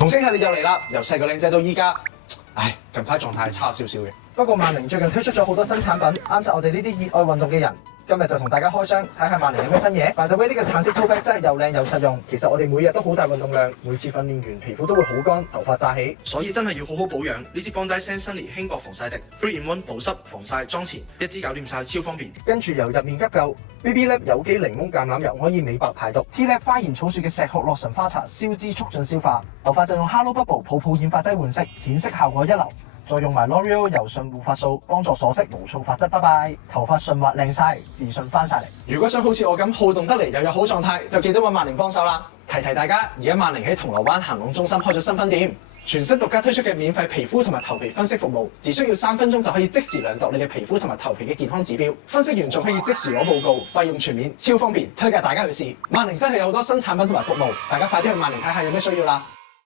童星系列又嚟啦，由細個靚仔到依家，唉，近排狀態係差少少嘅。不過萬寧最近推出咗好多新產品，啱晒我哋呢啲熱愛運動嘅人。今日就同大家開箱，睇下萬寧有咩新嘢。By the way，呢個橙色 tote bag 真係又靚又實用。其實我哋每日都好大運動量，每次訓練完皮膚都會好乾，頭髮炸起，所以真係要好好保養。呢支 Bondi Sensonly 輕薄防曬滴 ，3 in 1保濕、防曬、妝前，一支搞掂晒，超方便。跟住由入面急救 BB Lab 有機檸檬橄欖油可以美白排毒 ，T Lab 花言草樹嘅石斛洛神花茶消脂促進消化，頭髮就用 Hello Bubble 泡泡染髮劑換色，顯色效果一流。再用埋 L'Oreal 柔順護髮素，幫助鎖色無燥髮質，拜拜，頭髮順滑靚晒，自信翻晒嚟。如果想好似我咁好動得嚟又有好狀態，就記得揾萬寧幫手啦。提提大家，而家萬寧喺銅鑼灣行龍中心開咗新分店，全新獨家推出嘅免費皮膚同埋頭皮分析服務，只需要3分鐘就可以即時量度你嘅皮膚同埋頭皮嘅健康指標，分析完仲可以即時攞報告，費用全免，超方便，推介大家去試。萬寧真係有好多新產品同埋服務，大家快啲去萬寧睇下有咩需要啦。